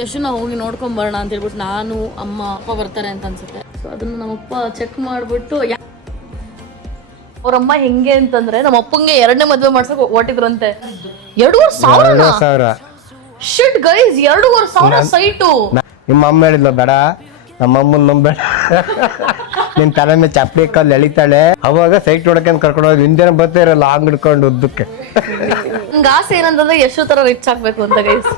ಯಶುನ ಹೋಗಿ ನೋಡ್ಕೊಂಬರೋಣ ಅಂತ ಹೇಳ್ಬಿಟ್ಟು ನಾನು ಅಮ್ಮ ಅಪ್ಪ ಬರ್ತಾರೆ ಅಂತ ಅನ್ಸುತ್ತೆ. ಸೊ ಅದನ್ನು ನಮ್ಮಪ್ಪ ಚೆಕ್ ಮಾಡಿಬಿಟ್ಟು ಅವ್ರಮ್ಮ ಹೆಂಗೆ ಅಂತಂದ್ರೆ ನಮ್ಮ ಅಪ್ಪಂಗೆ 2ನೇ ಮದುವೆ ಮಾಡ್ಸಕ್ ಓಟಿದ್ರಂತೆ. 2,500 ಶಿಟ್ ಗೈಸ್, 2,500 ಸೈಟು. ನಿಮ್ಮ ಅಮ್ಮ ಹೇಳಿದ್ಲು ಬೇಡ, ನಮ್ಮ ಅಮ್ಮನ ನಂಬೇಡ, ನಿನ್ ತಲೆ ಮೇಲೆ ಚಪ್ಪಲಿ ಕಲ್ಲು ಎಳಿತಾಳೆ. ಅವಾಗ ಸೈಟ್ ನೋಡಕ್ಕೆ ಕರ್ಕೊಂಡು ಹೋಗಿ ಹಿಂದೆನ ಬರ್ತಾ ಇರಲ್ಲ ಹಂಗ್ ಹಿಡ್ಕೊಂಡು ಉದ್ದಕ್ಕೆ. ನಂಗೆ ಆಸೆ ಏನಂತಂದ್ರೆ ಎಷ್ಟು ತರ ರಿಚ್ ಆಗ್ಬೇಕು ಅಂತ ಗೈಸ್.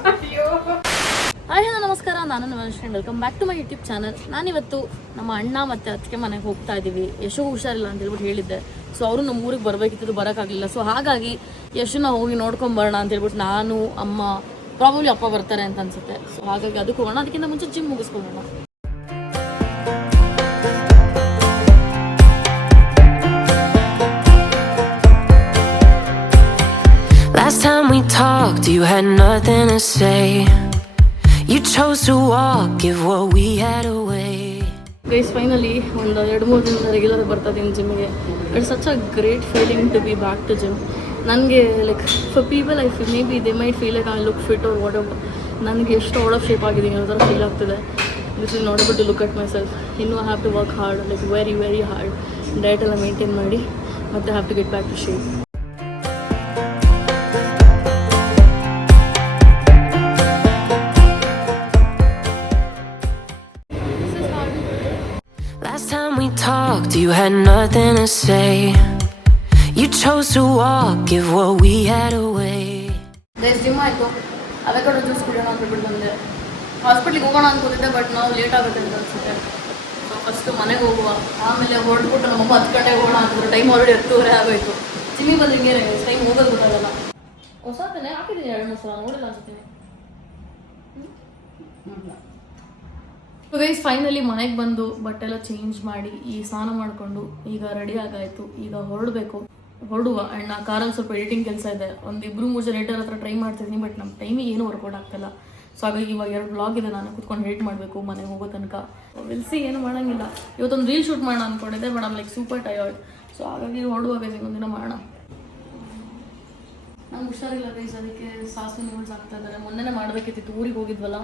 ಹಾಯ್ ಹಲೋ ನಮಸ್ಕಾರ, ನಾನು Navashree, welcome back to my YouTube channel. ನಾನಿವತ್ತು ನಮ್ಮ ಅಣ್ಣ ಮತ್ತು ಅತ್ತಿಗೆ ಮನೆಗೆ ಹೋಗ್ತಾ ಇದ್ದೀವಿ. ಯಶು ಹುಷಾರಿಲ್ಲ ಅಂತ ಹೇಳ್ಬಿಟ್ಟು ಹೇಳಿದ್ದೆ. ಸೊ ಅವರು ನಮ್ಮ ಊರಿಗೆ ಬರಬೇಕಿತ್ತು, ಬರೋಕ್ಕಾಗಲಿಲ್ಲ. ಸೊ ಹಾಗಾಗಿ ಯಶುನ ಹೋಗಿ ನೋಡ್ಕೊಂಬರೋಣ ಅಂತ ಹೇಳ್ಬಿಟ್ಟು ನಾನು ಅಮ್ಮ ಪ್ರಾಬಬ್ಲಿ ಅಪ್ಪ ಬರ್ತಾರೆ ಅಂತ ಅನ್ಸುತ್ತೆ. ಸೊ ಹಾಗಾಗಿ ಅದಕ್ಕೆ ಹೋಗೋಣ. ಅದಕ್ಕಿಂತ ಮುಂಚೆ gym ಮುಗಿಸ್ಕೊಳ್ಳೋಣ. Last time we talked, you had nothing to say. You chose to walk, give what we had away. Guys finally ಒಂದು 2-3 ದಿನದ ರೆಗ್ಯುಲರ್ ಬರ್ತಾ ಇದ್ದೀನಿ ಜಿಮ್ಗೆ. It's such a great feeling to be back to gym. ನನಗೆ like for people I feel maybe they might feel like I look fit or whatever. ನನಗೆ ಎಷ್ಟು out of shape ಆಗಿದ್ದೀನಿ ಅನ್ನೋ ಥರ feel ಆಗ್ತಿದೆ. This is not about to look at myself. ಇನ್ನೂ I have to work hard, like very very hard. Diet ಎಲ್ಲ maintain ಮಾಡಿ ಮತ್ತೆ have to get back to shape. Last time we talked, you had nothing to say. You chose to walk, give what we had away. Guys gym ಆಯಿತು. Avocado juice ಕುಡಿಯೋಣ ಅಂತ ಬಿಟ್ಟು ಬಂದೆ. ಹಾಸ್ಪಿಟ್ಲಿಗೆ ಹೋಗೋಣ ಅನ್ಕೋತಿದ್ದೆ, ಬಟ್ ನಾವು ಲೇಟ್ ಆಗುತ್ತೆ ಅಂತ ಅನ್ಸುತ್ತೆ. ಸೊ ಫಸ್ಟು ಮನೆಗೆ ಹೋಗುವ, ಆಮೇಲೆ ಹೊರಡ್ಬಿಟ್ಟು ನಮ್ಮಮ್ಮ 10 ಗಂಟೆಗೆ ಹೋಗೋಣ ಅಂತಂದ್ರೆ ಟೈಮ್ ಆಲ್ರೆಡಿ 10:30 ಆಗೋಯ್ತು. ಜಿಮ್ಮಿಗೆ ಬಂದು ಹಿಂಗೆ ಟೈಮ್ ಹೋಗೋದು ಗೊತ್ತಾಗಲ್ಲ. ಹೊಸತನೇ ಹಾಕಿದ್ದೀನಿ 2-3 ಸಲ, ನೋಡಿಲ್ಲ ಅನ್ಸುತ್ತೀನಿ. ಗೈಸ್ ಫೈನಲಿ ಮನೆಗೆ ಬಂದು ಬಟ್ಟೆಲ್ಲ ಚೇಂಜ್ ಮಾಡಿ ಈ ಸ್ನಾನ ಮಾಡಿಕೊಂಡು ಈಗ ರೆಡಿ ಆಗಾಯಿತು. ಈಗ ಹೊರಡುವ. ಆ್ಯಂಡ್ ಆ ಕಾರಲ್ಲಿ ಸ್ವಲ್ಪ ಎಡಿಟಿಂಗ್ ಕೆಲಸ ಇದೆ. 1-2-3 ಜನ ಎಡಿಟರ್ ಹತ್ರ ಟ್ರೈ ಮಾಡ್ತಿದ್ದೀನಿ, ಬಟ್ ನಮ್ಮ ಟೈಮಿಗೆ ಏನೂ ವರ್ಕೌಟ್ ಆಗ್ತಿಲ್ಲ. ಸೊ ಹಾಗಾಗಿ ಇವಾಗ 2 ವ್ಲಾಗ್ ಇದೆ, ನಾನು ಕೂತ್ಕೊಂಡು ಎಡಿಟ್ ಮಾಡಬೇಕು ಮನೆಗೆ ಹೋಗೋ ತನಕ. ವಿಲ್ಸಿ ಏನು ಮಾಡೋಂಗಿಲ್ಲ. ಇವತ್ತೊಂದು ರೀಲ್ ಶೂಟ್ ಮಾಡೋಣ ಅಂದ್ಕೊಂಡಿದ್ದೆ, but I'm like super tired. So ಹಾಗಾಗಿ ಹೊರಡುವಾಗ ಇನ್ನೊಂದಿನ ಮಾಡೋಣ. ನಂಗೆ ಹುಷಾರಿಲ್ಲ ಗೈಸ್, ಅದಕ್ಕೆ ಸಾಸಿವೆ ನೂಲ್ಸ್ ಆಗ್ತಾ ಇದ್ದಾರೆ. ಮೊನ್ನೆ ಮಾಡಬೇಕಿತ್ತು, ಊರಿಗೆ ಹೋಗಿದ್ವಲ್ಲ,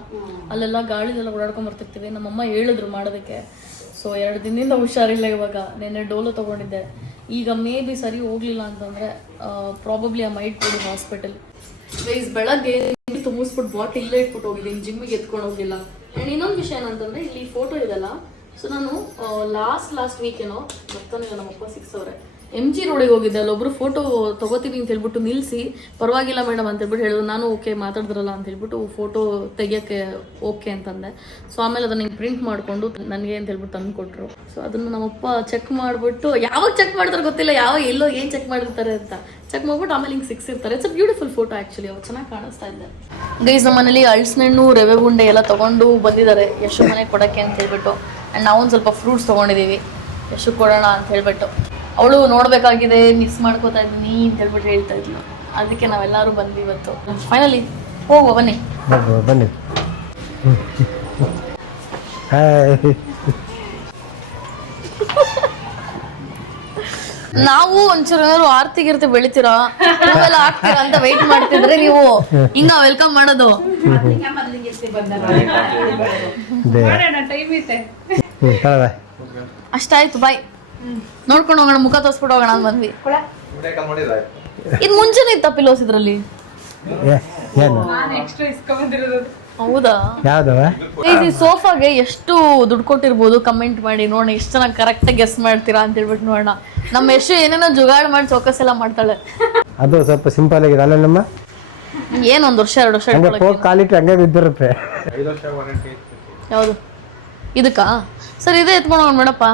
ಅಲ್ಲೆಲ್ಲ ಗಾಳಿದೆಲ್ಲ ಓಡಾಡ್ಕೊಂಡು ಬರ್ತಿರ್ತೀವಿ. ನಮ್ಮಮ್ಮ ಹೇಳಿದ್ರು ಮಾಡೋದಕ್ಕೆ. ಸೊ 2 ದಿನದಿಂದ ಹುಷಾರಿಲ್ಲ. ಇವಾಗ ನೆನ್ನೆ ಡೋಲೋ ತೊಗೊಂಡಿದ್ದೆ. ಈಗ ಮೇ ಬಿ ಸರಿ ಹೋಗಲಿಲ್ಲ ಅಂತಂದರೆ probably I might go to hospital. Guys ಬೆಳಗ್ಗೆ ತುಂಬಿಸ್ಬಿಟ್ಟು ಬಾಟಲ್ ಇಲ್ಲೇ ಇಟ್ಬಿಟ್ಟು ಹೋಗಿದ್ದೀನಿ, ಜಿಮ್ಮಿಗೆ ಎತ್ಕೊಂಡು ಹೋಗಿಲ್ಲ. ಆ್ಯಂಡ್ ಇನ್ನೊಂದು ವಿಷಯ ಏನಂತಂದರೆ ಇಲ್ಲಿ ಫೋಟೋ ಇದೆಲ್ಲ. ಸೊ ನಾನು ಲಾಸ್ಟ್ ವೀಕೇನೋ ಬರ್ತಾನಿಲ್ಲ, ನಮ್ಮಪ್ಪ 6 ಅವರೇ MG ರೋಡಿಗೆ ಹೋಗಿದ್ದೆ. ಅಲ್ಲೊಬ್ರು ಫೋಟೋ ತೊಗೋತೀನಿ ಅಂತ ಹೇಳ್ಬಿಟ್ಟು ನಿಲ್ಲಿಸಿ, ಪರವಾಗಿಲ್ಲ ಮೇಡಮ್ ಅಂತ ಹೇಳ್ಬಿಟ್ಟು ಹೇಳಿದ್ರು. ನಾನು ಓಕೆ ಮಾತಾಡಿದ್ರಲ್ಲ ಅಂತ ಹೇಳ್ಬಿಟ್ಟು ಫೋಟೋ ತೆಗಿಯೋಕ್ಕೆ ಓಕೆ ಅಂತಂದೆ. ಸೊ ಆಮೇಲೆ ಅದನ್ನ ಹಿಂಗೆ ಪ್ರಿಂಟ್ ಮಾಡಿಕೊಂಡು ನನಗೆ ಅಂತ ಹೇಳ್ಬಿಟ್ಟು ತಂದು ಕೊಟ್ಟರು. ಸೊ ಅದನ್ನು ನಮ್ಮಪ್ಪ ಚೆಕ್ ಮಾಡಿಬಿಟ್ಟು, ಯಾವಾಗ ಚೆಕ್ ಮಾಡ್ತಾರೆ ಗೊತ್ತಿಲ್ಲ, ಯಾವಾಗ ಎಲ್ಲೋ ಏನು ಚೆಕ್ ಮಾಡಿರ್ತಾರೆ ಅಂತ ಚೆಕ್ ಮಾಡ್ಬಿಟ್ಟು ಆಮೇಲೆ ಹಿಂಗೆ ಸಿಕ್ಸಿರ್ತಾರೆ. It's a beautiful photo actually. ಅವ್ರು ಚೆನ್ನಾಗಿ ಕಾಣಿಸ್ತಾ ಇದ್ದೆ. ಗೈಸ್ ನಮ್ಮ ಮನೇಲಿ ಹಣ್ಣು, ರವೆ ಉಂಡೆ ಎಲ್ಲ ತೊಗೊಂಡು ಬಂದಿದ್ದಾರೆ ಯಶು ಮನೆಗೆ ಕೊಡೋಕ್ಕೆ ಅಂತ ಹೇಳ್ಬಿಟ್ಟು. ಆ್ಯಂಡ್ ನಾವೊಂದು ಸ್ವಲ್ಪ ಫ್ರೂಟ್ಸ್ ತೊಗೊಂಡಿದ್ದೀವಿ ಯಶು ಕೊಡೋಣ ಅಂತ ಹೇಳ್ಬಿಟ್ಟು. ಅವಳು ನೋಡಬೇಕಾಗಿದೆ, ಮಿಸ್ ಮಾಡ್ಕೋತಾ ಇದ್ದೀನಿ ಅಂತ ಹೇಳ್ಬಿಟ್ಟು ಹೇಳ್ತಾ ಇದ್ಲು. ಅದಕ್ಕೆ ನಾವೆಲ್ಲರೂ ಬಂದ್ವಿ ಇವತ್ತು. ಫೈನಲಿ ಹೋಗುವ, ಬನ್ನಿ ಬನ್ನಿ. ನಾವು ಒಂಚೂರು ಏನಾದ್ರು ಆರ್ತಿ ಬೆಳಿತೀರಾ, ಹೂವೆಲ್ಲ ಹಾಕ್ತೀರಾ ಅಂತ ವೆಯ್ಟ್ ಮಾಡ್ತಿದ್ರೆ ನೀವು ಹಿಂಗ ವೆಲ್ಕಮ್ ಮಾಡೋದು. ಅಷ್ಟಾಯ್ತು, ಬಾಯ್. ನೋಡ್ಕೊಂಡು ಹೋಗೋಣ, ಮುಖ ತೋರಿಸ್ಬಿಟ್ಟು ಹೋಗೋಣ ಅಂತ ಬಂದ್ವಿ. ಇದು ಮುಂಚೆನೇ ಇತ್ತ ಪಿಲೋಸ್ ಇದ್ರಲ್ಲಿ? ಹೌದಾ? ಈ ಸೋಫಾಗೆ ಎಷ್ಟು ದುಡ್ಡು ಕೊಟ್ಟಿರ್ಬೋದು ಕಮೆಂಟ್ ಮಾಡಿ ನೋಡೋಣ. ಎಷ್ಟು ಚೆನ್ನಾಗಿ ಕರೆಕ್ಟಾಗಿ ಗೆಸ್ ಮಾಡ್ತೀರಾ ಅಂತ ಹೇಳ್ಬಿಟ್ಟು ನೋಡೋಣ. ನಮ್ಮ ಎಷ್ಟು ಏನೇನೋ ಜುಗಾಡ್ ಮಾಡಿ ಚೌಕಸ್ ಎಲ್ಲ ಮಾಡ್ತಾಳೆ. ಅದು ಸ್ವಲ್ಪ ಸಿಂಪಲ್ ಆಗಿದೆ ಅಲ್ಲ ನಮ್ಮ? ಏನು 1 ವರ್ಷ 2 ವರ್ಷ ಕಾಲಿಟ್ಟು ಹಂಗೆ ಬಿದ್ದಿರುತ್ತೆ. ಯಾವುದು ಇದಕ್ಕಾ? ಸರ್ ಇದೇ ಎತ್ಕೊಂಡು ಹೋಗೋಣ ಮೇಡಪ್ಪ.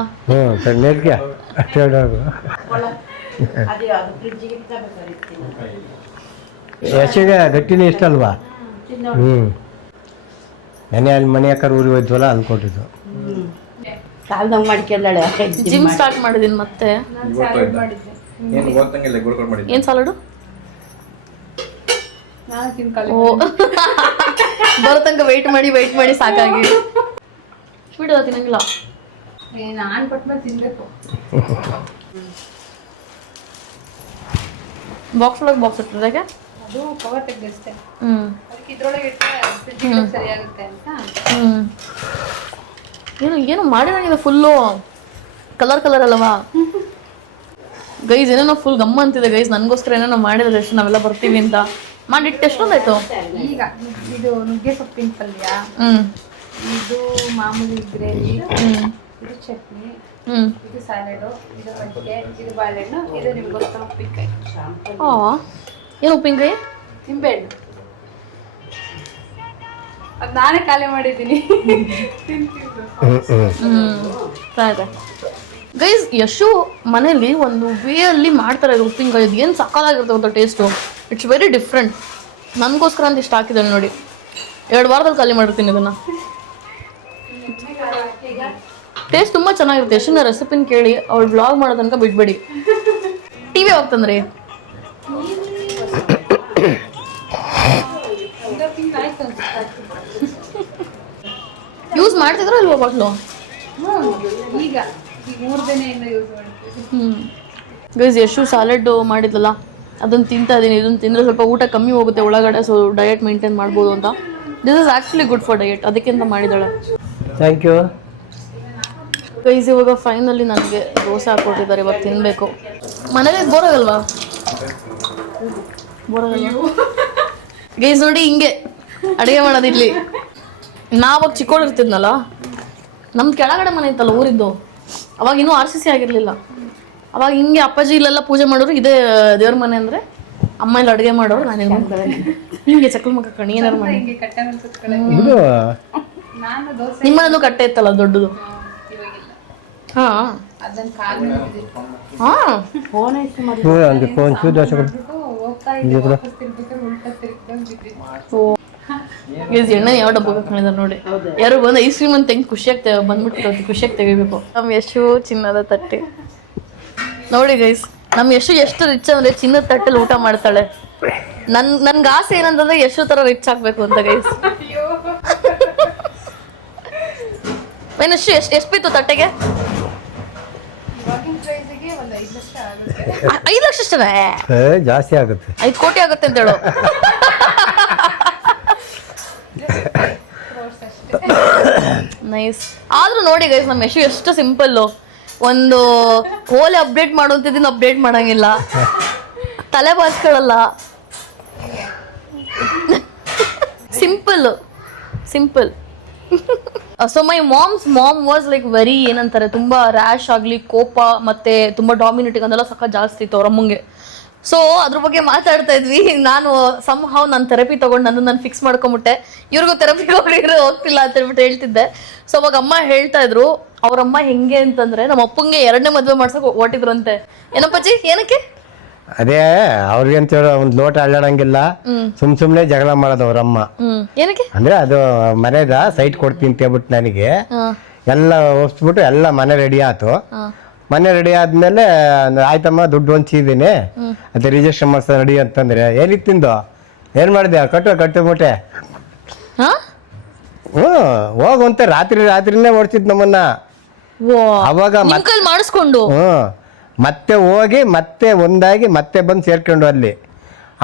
ಯಶಿಗೆ ಗಟ್ಟಿನೇ ಇಷ್ಟ ಅಲ್ವಾ? ನೆನೆ ಅಲ್ಲಿ ಮನೆ ಯಾಕಾರ ಊರಿಗೆ ಹೋಯ್ತವಲ್ಲ ಅನ್ಕೊಟ್ಟಿದ್ದು. ಜಿಮ್ ಸ್ಟಾರ್ಟ್ ಮಾಡಿದೀನಿ ಮತ್ತೆ. ಏನ್ ಸಾಲಡು ಬರೋ ತನಕ ವೆಯ್ಟ್ ಮಾಡಿ ಸಾಕಾಗಿ ಬಿಡು, ತಿನ್ನಂಗಿಲ್ಲ. ನಾನು ಕೊಟ್ಮೇಲೆ ತಿನ್ಬೇಕು. ಬಾಕ್ಸ್ ಒಳಗೆ ಬಾಕ್ಸ್ ಇಟ್ಟಿರೋದಾಗೆ ಅದು ಕವರ್ ತೆಗ್ದಷ್ಟೇ, ಹ್ಮ್ ಅದಕ್ಕೆ ಇದ್ರೊಳಗೆ ಇಟ್ಟರೆ ಫ್ರಿಡ್ಜಿಗೆ ಸರಿಯಾಗುತ್ತೆ ಅಂತ. ಹ್ಮ್ ಏನು ಮಾಡಿರಂಗಿದೆ ಫುಲ್ಲು ಕಲರ್ ಅಲ್ಲವಾ ಗೈಸ್? ಏನೇನೋ ಫುಲ್ ಗಮ್ಮ ಅಂತಿದೆ ಗೈಸ್. ನನಗೋಸ್ಕರ ಏನೇನೋ ಮಾಡಿದ್ರೆ ಎಷ್ಟು ನಾವೆಲ್ಲ ಬರ್ತೀವಿ ಅಂತ ಮಾಡಿಟ್ಟು ಎಷ್ಟೊಂದಾಯ್ತು ಈಗ ಇದು ನುಗ್ಗೆ ಸೊಪ್ಪಿನ ಪಲ್ಯ, ಇದು ಮಾಮೂಲಿ ಗ್ರೇವಿ, ಇದು ಚಟ್ನಿ, ಇದು ಸ್ಯಾಲೆಡು, ಇದು ಮಜ್ಜಿಗೆ, ಇದು ಬಾಳೆಹಣ್ಣು, ಇದು ನಿಮ್ಗೋಸ್ಕರ ಉಪ್ಪಿನಕಾಯಿ. ಏನು ಉಪ್ಪಿನಕಾಯಿ? ನಿಂಬೆಹಣ್ಣು. ಅದು ನಾನೇ ಖಾಲಿ ಮಾಡಿದ್ದೀನಿ. ಗೈಸ್ ಯಶು ಮನೇಲಿ ಒಂದು ವೇ ಅಲ್ಲಿ ಮಾಡ್ತಾರೆ ಉಪ್ಪಿನಕಾಯಿ. ಇದು ಏನು ಸಕ್ಕತ್ತಾಗಿರುತ್ತೆ ಅಂತ ಟೇಸ್ಟು. It's very different. ನನಗೋಸ್ಕರ ಅಂತ ಇಷ್ಟು ಹಾಕಿದ್ದಾಳೆ ನೋಡಿ. 2 ವಾರದಲ್ಲಿ ಖಾಲಿ ಮಾಡಿರ್ತೀನಿ ಇದನ್ನು. ಟೇಸ್ಟ್ ತುಂಬ ಚೆನ್ನಾಗಿರುತ್ತೆ. ಯಶುನ ರೆಸಿಪಿನ ಕೇಳಿ ಅವಳು ಬ್ಲಾಗ್ ಮಾಡೋ ತನಕ ಬಿಟ್ಬೇಡಿ. ಟಿವಿ ಹೋಗ್ತಂದ್ರಿ ಯೂಸ್ ಮಾಡ್ತಿದ್ರು ಇಲ್ವಾ ಬಾಟ್ಲು? ಈಗ 3 ದಿನದಿಂದ ಯೂಸ್ ಮಾಡ್ತೀವಿ. ಗೈಸ್ ಯಶು ಸಾಲೆಡ್ ಮಾಡಿದ್ಲಲ್ಲ ಅದನ್ನು ತಿಂತಾ ಇದ್ದೀನಿ. ಇದನ್ನು ತಿಂದರೆ ಸ್ವಲ್ಪ ಊಟ ಕಮ್ಮಿ ಹೋಗುತ್ತೆ ಒಳಗಡೆ, ಸೊ ಡಯಟ್ ಮೇಂಟೈನ್ ಮಾಡ್ಬೋದು ಅಂತ. This is actually good for diet, ಅದಕ್ಕೆ ಅಂತ ಮಾಡಿದ್ದಾಳೆ. ಥ್ಯಾಂಕ್ ಯು ಗೈಸ್ ಇವಾಗ ಫೈನಲಿ ನನಗೆ ದೋಸೆ ಹಾಕ್ಕೊಟ್ಟಿದ್ದಾರೆ, ಇವಾಗ ತಿನ್ನಬೇಕು. ಮನೇಲಿ ಬೋರ್ ಆಗಲ್ವಾ? ಗೈಸ್ ನೋಡಿ ಹಿಂಗೆ ಅಡುಗೆ ಮಾಡೋದಿರ್ಲಿ. ನಾವಾಗ ಚಿಕ್ಕೋಳು ಇರ್ತಿದ್ನಲ್ಲ, ನಮ್ಮ ಕೆಳಗಡೆ ಮನೆ ಇತ್ತಲ್ಲ ಊರಿದ್ದು, ಅವಾಗ ಇನ್ನೂ RCC ಆಗಿರಲಿಲ್ಲ. ಅವಾಗ ಹಿಂಗೆ ಅಪ್ಪಾಜಿ ಇಲ್ಲೆಲ್ಲ ಪೂಜೆ ಮಾಡೋರು, ಇದೇ ದೇವ್ರ ಮನೆ ಅಂದರೆ ಅಮ್ಮ ಇಲ್ಲಿ ಅಡುಗೆ ಮಾಡೋರು, ನಾನೇನು ಮಾಡ್ತಾರೆ ಹಿಂಗೆ ಚಕ್ರ ಮಕ್ಕ ಕಣಿ ಏನಾರು ಮಾಡಿ. ನಿಮ್ಮನೇನು ಕಟ್ಟೆ ಇತ್ತಲ್ಲ ದೊಡ್ಡದು? ಹಾಂ ಹಾಂ ಫೋನ್ ಎಣ್ಣೆ ಯಾವ ಡಬ್ಬಕ್ಕೆ ಹಾಕೊಂಡಿದ್ದಾರೆ ನೋಡಿ. ಯಾರು ಬಂದು ಐಸ್ ಕ್ರೀಮ್ ಅಂತ ಹೆಂಗೆ ಖುಷಿಯಾಗಿ ಬಂದ್ಬಿಟ್ಟು ಖುಷಿಯಾಗಿ ತೆಗಿಬೇಕು. ನಮ್ಮ ಯಶು ಚಿನ್ನದ ತಟ್ಟೆ ನೋಡಿ ಗೈಸ್. ನಮ್ಮ ಯಶು ಎಷ್ಟು ರಿಚ್ ಅಂದ್ರೆ ಚಿನ್ನದ ತಟ್ಟೆಲಿ ಊಟ ಮಾಡ್ತಾಳೆ. ನನ್ಗೆ ಆಸೆ ಏನಂತಂದ್ರೆ ಯಶು ತರ ರಿಚ್ ಆಗ್ಬೇಕು ಅಂತ ಗೈಸ್. ಯಶು ಎಷ್ಟು ಬಿತ್ತು ತಟ್ಟೆಗೆ? 5 ಲಕ್ಷ ಅಷ್ಟೇ? ಜಾಸ್ತಿ ಆಗುತ್ತೆ. 5 ಕೋಟಿ ಆಗುತ್ತೆ ಅಂತ ಹೇಳು. ನೈಸ್. ಆದ್ರೂ ನೋಡಿ ಗೈಸ್ ನಮ್ಮ ಯಶು ಎಷ್ಟು ಸಿಂಪಲ್ಲು. ಒಂದು ಓಲೆ ಅಪ್ಡೇಟ್ ಮಾಡುವಂತಿದ್ದೀನಿ, ಅಪ್ಡೇಟ್ ಮಾಡಂಗಿಲ್ಲ, ತಲೆ ಬಾಚ್ಕೊಳ್ಳಲ್ಲ. Simple. So my mom was like very ಏನಂತಾರೆ, ತುಂಬಾ ರ್ಯಾಶ್ ಆಗಲಿ, ಕೋಪ ಮತ್ತೆ ತುಂಬಾ ಡಾಮಿನೇಟಿಂಗ್ ಅದೆಲ್ಲ ಸಕ್ಕ ಜಾಸ್ತಿ ಇತ್ತು ಅವ್ರ ಅಮ್ಮಂಗೆ. ಸೊ ಅದ್ರ ಬಗ್ಗೆ ಮಾತಾಡ್ತಾ ಇದ್ವಿ. ನಾನು ನಾನು ಥೆರಪಿ ತಗೊಂಡು ನಾನು ಫಿಕ್ಸ್ ಮಾಡ್ಕೊಂಬಿಟ್ಟೆ. ಇವ್ರಿಗೂ ಥೆರಪಿಗೆ ಹೋಗ್ತಿಲ್ಲ ಅಂತ ಹೇಳ್ಬಿಟ್ಟು ಹೇಳ್ತಿದ್ದೆ. ಸೊ ಅವಾಗ ಅಮ್ಮ ಹೇಳ್ತಾ ಇದ್ರು, ಅವ್ರಮ್ಮ ಹೆಂಗೆ ಅಂತಂದ್ರೆ ನಮ್ಮ ಅಪ್ಪಂಗೆ 2ನೇ ಮದುವೆ ಮಾಡ್ಸಕ್ ಹೊಟ್ಟಿದ್ರಂತೆ. ಏನಪ್ಪಜ್ಜಿ ಏನಕ್ಕೆ? ಅದೇ ಅವ್ರಿಗೆ ಅಂತ ಒಂದು ಲೋಟ ಅಳ್ಳಾಡಂಗಿಲ್ಲ, ಸುಮ್ನೆ ಜಗಳ ಮಾಡೋದು ಅವ್ರಮ್ಮ. ಏನಕ್ಕೆ ಅಂದ್ರೆ ಅದು ಮನೆದ ಸೈಟ್ ಕೊಡ್ತೀನಿ ಅಂತ ಹೇಳ್ಬಿಟ್ಟು ನನಗೆ ಎಲ್ಲ ಒಪ್ಸ್ಬಿಟ್ಟು ಎಲ್ಲ ಮನೆ ರೆಡಿ ಆಯ್ತು. ಮನೆ ರೆಡಿ ಆದ್ಮೇಲೆ ಆಯ್ತಮ್ಮ ದುಡ್ಡು ಹೊಂಚಿದ್ದೀನಿ ಅದೇ ರಿಜಿಸ್ಟರ್ ಮಾಡ್ಸ ರೆಡಿ ಅಂತಂದ್ರೆ ಏನಿತ್ತು ತಿಂದು ಏನ್ ಮಾಡಿದೆ ಕಟ್ಟುಬಿಟ್ಟೆ. ಹೋಗುವಂತೆ ರಾತ್ರಿನೇ ಓಡಿಸಿದ್ ನಮ್ಮನ್ನ. ಅವಾಗ ಮಾಡಿಸ್ಕೊಂಡು ಮತ್ತೆ ಹೋಗಿ ಮತ್ತೆ ಒಂದಾಗಿ ಮತ್ತೆ ಬಂದು ಸೇರ್ಕೊಂಡು ಅಲ್ಲಿ.